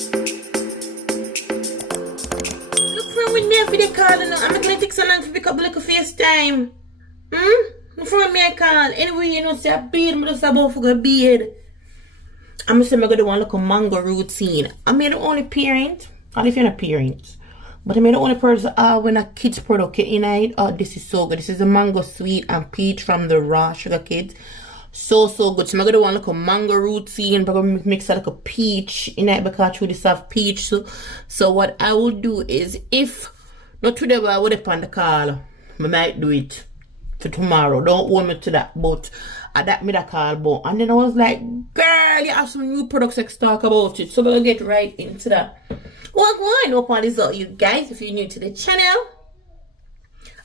Look from with me for the call now. I'm gonna take so long to pick up a little FaceTime. Look from me I call. Anyway, you know, say I beard, I'm just about for a beard. I'm gonna say I'm gonna do one little mango routine. I made the only parent, or if you're not a parent, but I made the only person when a kids product in it. Oh, this is so good. This is a mango sweet and peach from the Raw Sugar Kids. So good. So I'm gonna do one little mango routine, but I'm gonna mix like a peach in it because this have peach. So what I will do is, if not today, I would have on the call. I might do it for tomorrow. Don't hold me to that, but that made a call about. And then I was like, girl, you have some new products to talk about it. So we'll get right into that. Well, go on, hope all this out, you guys. If you're new to the channel,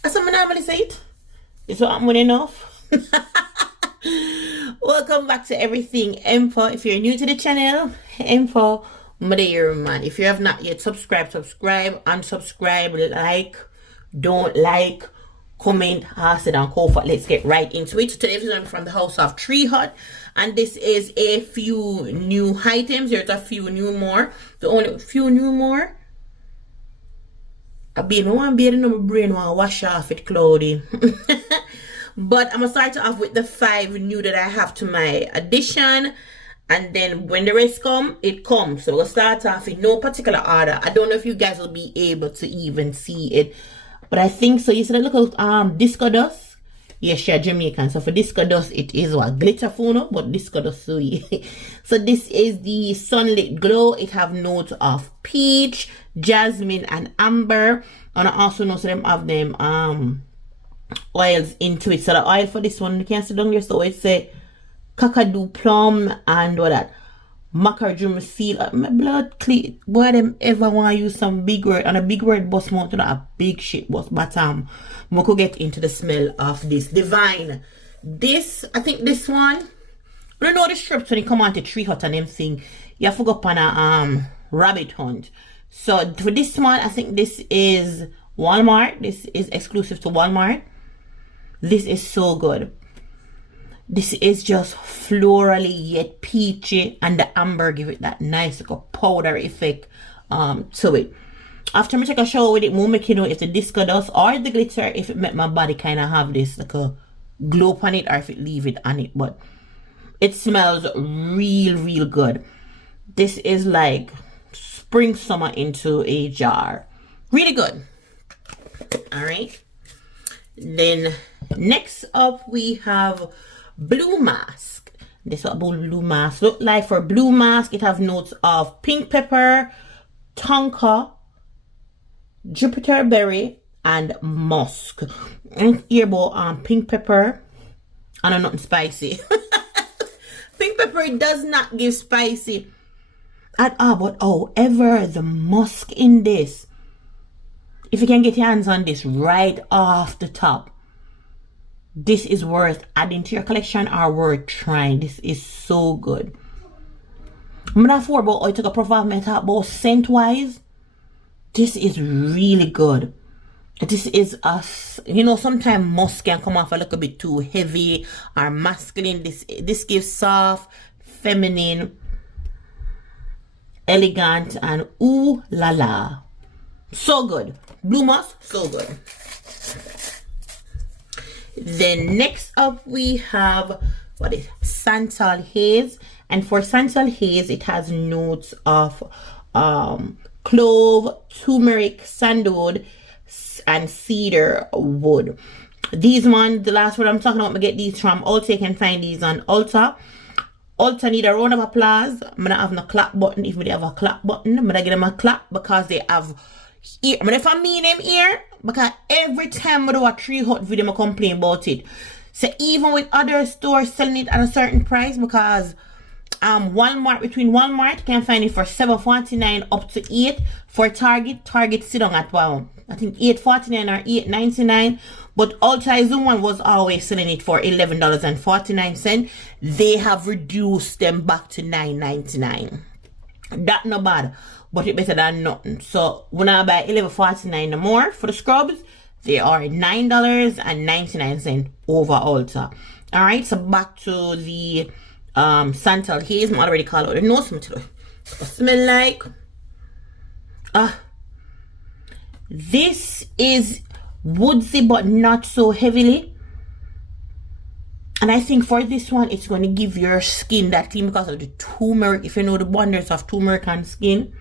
as I normally say it, it's what I'm winning off. Welcome back to Everything Info. If you're new to the channel, Info, my dear man. If you have not yet subscribe, unsubscribe, like, don't like, comment, ask it, and call for. Let's get right into it. Today's is from the house of Tree Hut, and this is a few new items. There's a few new more. The only few new more. I want to my brain want to wash off it cloudy. But I'm gonna start off with the 5 new that I have to my addition, and then when the rest come, it comes. So we'll start off in no particular order. I don't know if you guys will be able to even see it, but I think so. You see that little disco dust? Yes, you're Jamaican. So for disco dust, it is what glitter phono, but disco dust. So this is the Sunlit Glow. It have notes of peach, jasmine, and amber, and I also know so them have them oils into it. So the oil for this one, you can see down here, so it's a kakadu plum and what that macaroni seal. My blood clean. Boy, them ever want to use some big word, and a big word bus more to a big shit bus, but we could get into the smell of this divine. This, I think this one, I don't know the strips when you come on to Tree Hut and them thing, you have to go up on a rabbit hunt. So for this one, I think this is Walmart. This is exclusive to Walmart. This is so good. This is just florally yet peachy, and the amber give it that nice like a powder effect to it. After me take a shower with it, more make you know if the disco dust or the glitter, if it make my body kind of have this like a glow on it, or if it leave it on it. But it smells real good. This is like spring summer into a jar. Really good. All right, then next up we have Blue Mask. This is what Blue Mask look like. For Blue Mask, it have notes of pink pepper, tonka, Jupiter berry, and musk. And here about pink pepper, and nothing spicy. Pink pepper does not give spicy at all, but however the musk in this, if you can get your hands on this right off the top, this is worth adding to your collection or worth trying. This is so good. I'm not for about I took a profile talk about scent wise. This is really good. This is us, you know, sometimes musk can come off a little bit too heavy or masculine. This gives soft, feminine, elegant, and ooh la la. So good. Blue Musk, so good. Then next up we have what is Santal Haze, and for Santal Haze it has notes of clove, turmeric, sandalwood, and cedar wood. These one, the last one I'm talking about, I get these from Ulta. You can find these on Ulta. Ulta need a round of applause. I'm gonna have no clap button. If they have a clap button, I'm gonna give them a clap because they have ear. I'm gonna if I mean them here, because every time I do a Tree Hut video, I complain about it. So even with other stores selling it at a certain price, because Walmart, between Walmart, you can find it for $7.49 up to $8. For Target sit on at I think $8.49 or $8.99. But Ulta Zoom one was always selling it for $11.49. They have reduced them back to $9.99. That not bad, but it better than nothing. So when I buy $11.49 or more for the scrubs, they are $9.99 over Ulta. Alright, so back to the Santal Haze. I'm already called out the nose to smell like. This is woodsy but not so heavily. And I think for this one, it's going to give your skin that clean because of the turmeric. If you know the wonders of turmeric on skin.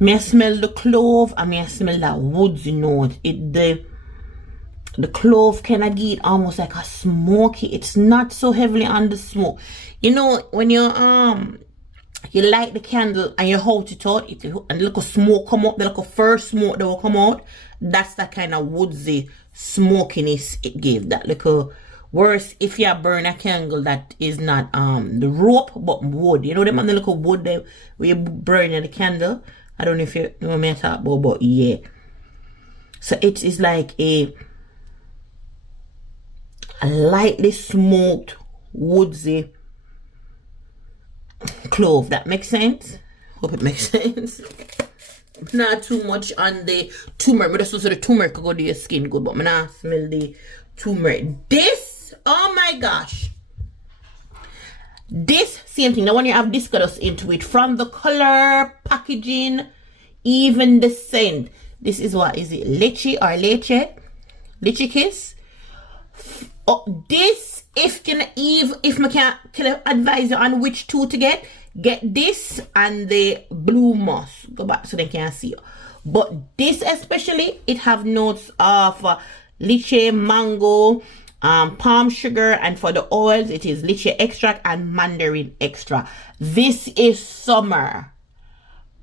May I smell the clove and may I smell that woodsy note. The clove kind of give almost like a smoky. It's not so heavily on the smoke. You know, when you light the candle and you hold it out, and the little smoke come up, the little first smoke that will come out, that's that kind of woodsy smokiness it gives. That little worse if you burn a candle that is not the rope but wood. You know them on the little wood there where you burn the candle. I don't know if you know what I'm talking about, but yeah. So it is like a lightly smoked woodsy clove. That makes sense? Hope it makes sense. Not too much on the turmeric, but also the turmeric could go to your skin good, but I'm not smell the turmeric. This, oh my gosh, this same thing, the one you have discussed into it, from the color, packaging, even the scent. This is what is it, Lychee or Lychee Kiss. Oh, this, if I can advise you on which two to get this and the blue moss. Go back so they can see you. But this especially, it have notes of lychee, mango, palm sugar, and for the oils it is lychee extract and mandarin extract. This is summer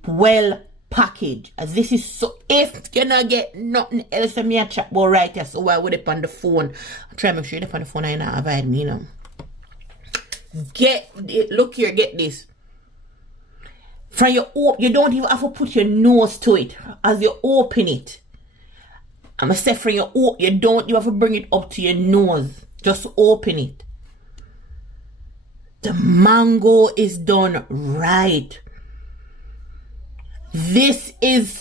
well packaged. As this is so, if you're not get nothing else from me a chat about right here, so why would it on the phone? I'm trying to make sure you on the phone and not avoid me, you know. Get it, look here, get this. From your you don't even have to put your nose to it as you open it. I'm gonna say from your you have to bring it up to your nose. Just open it. The mango is done right. This is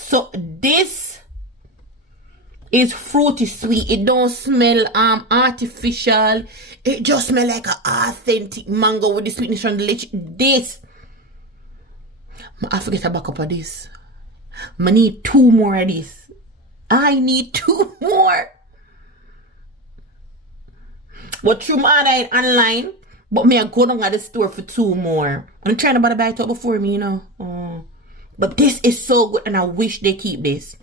fruity sweet. It don't smell artificial. It just smell like an authentic mango with the sweetness from the lychee. This, I forget to back up of this. I need 2 more of this. I need 2 more. But through my order online, but me I go down at the store for 2 more. I'm trying to buy it up before me, you know. But this is so good, and I wish they keep this.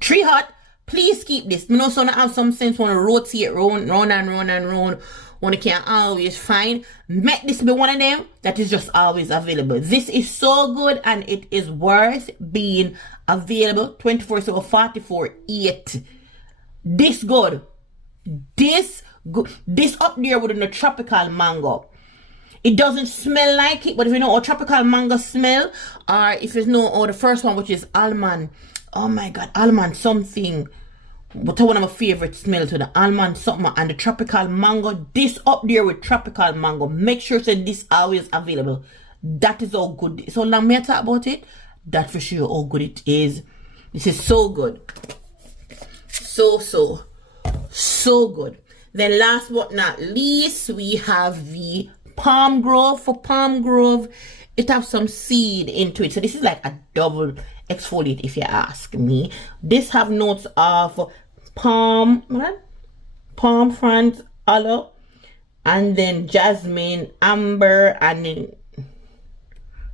Tree Hut, please keep this. You know, so I have some sense want to rotate round and round. When you can't always find. Make this be one of them that is just always available. This is so good, and it is worth being available 24/7, 44/8. This good. This good. This up there with the tropical mango. It doesn't smell like it, but if you know how tropical mango smell, or if you know the first one, which is almond. Oh my god, almond something. But one of my favorite smells to the almond something and the tropical mango. This up there with tropical mango. Make sure that this always available. That is how good. So long me talk about it. That for sure how good it is. This is so good. So good. Then last but not least, we have the Palm Grove. For Palm Grove, it have some seed into it. So this is like a double exfoliate if you ask me. This have notes of palm fronds, aloe, and then jasmine, amber, and then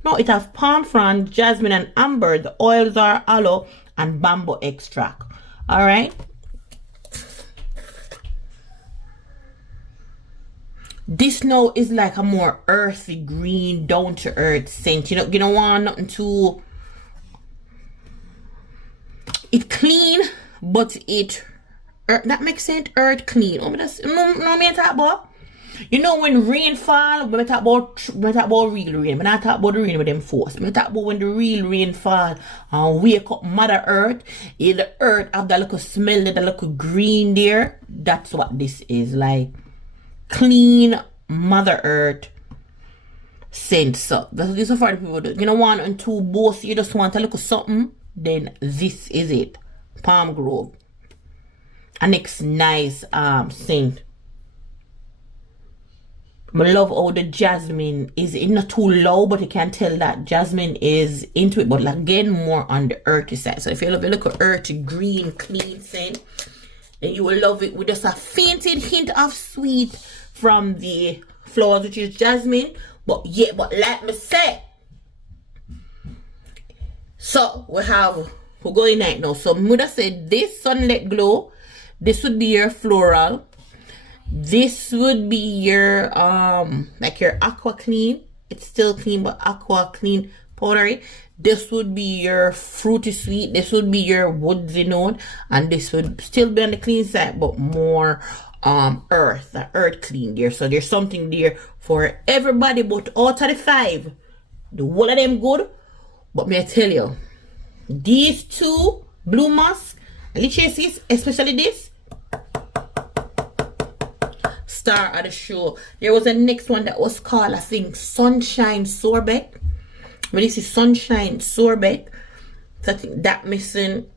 no, it has palm frond, jasmine, and amber. The oils are aloe and bamboo extract. All right. This now is like a more earthy green, down to earth scent. You don't want nothing too. It clean, but it that makes sense. Earth clean. Oh, that's no me talk about. You know when rain fall, we talk about real rain. But I talk about the rain with them force. We talk about when the real rain fall and wake up Mother Earth. The earth have that little smell, that little green there. That's what this is like. Clean Mother Earth scent. So this is for the people do. You don't want and two both. You just want a little something. Then this is it. Palm Grove. A next nice scent. I love how the jasmine is not too low, but you can tell that jasmine is into it, but again more on the earthy side. So if you love a little earthy, green, clean scent, then you will love it with just a fainted hint of sweet from the flowers, which is jasmine. But yeah, but like me say, so we're going right now. So Muda said this Sunlit Glow, this would be your floral. This would be your like your aqua clean. It's still clean, but aqua clean powdery. This would be your fruity sweet. This would be your woodsy note, and this would still be on the clean side, but more earth clean there. So there's something there for everybody. But out of the 5, the whole of them good. But may I tell you, these 2, Blue Musk and Lychee Kiss, especially this, star of the show. There was a next one that was called, I think, Sunshine Sorbet. But this is Sunshine Sorbet. So I think that missing.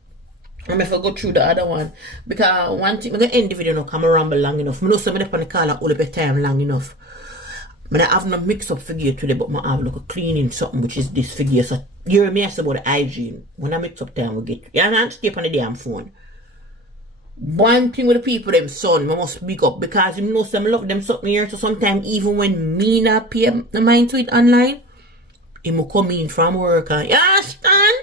I'm going to go through the other one. Because one thing, I'm going to end the video now because I'm ramble long enough. I know somebody up on the call all the time long enough. But I have no mix up figure today, but I have like a cleaning something, which is this figure. So you hear me ask about the hygiene. When I mix up time, we get. You can't stay on the damn phone. One thing with the people, them son, I must speak up because you know some love them something here. So sometimes even when me not pay the mind to it online, he will come in from work and, you understand?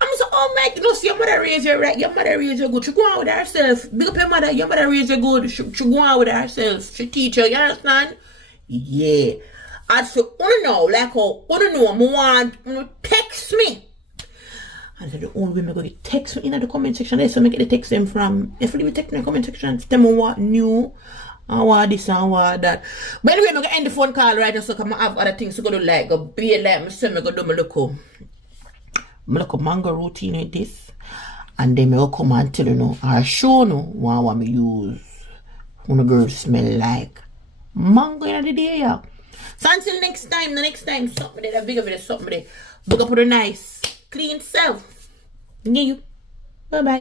I'm so, oh my goodness, your mother raised you right, your mother raised you good, she go on with herself. Big up your mother raised you good, she go on with herself, she teach you, you understand? Yeah. I said, you know, like how, you know, I want, text me. I said, the only way I go get text me in the comment section, so I get the text them from, if you leave a text in the comment section, tell me what new, and what this and what that. But anyway, I'm going to end the phone call right now, so I have other things to go do, like, go be like, I say, I go do my look mango routine with this, and then I'll come and tell you know, or show you what I use when the girls smell like mango in the day, yeah. So until next time, something there, a bigger video, something there. Look up with a nice, clean self. Yeah, you. Bye bye.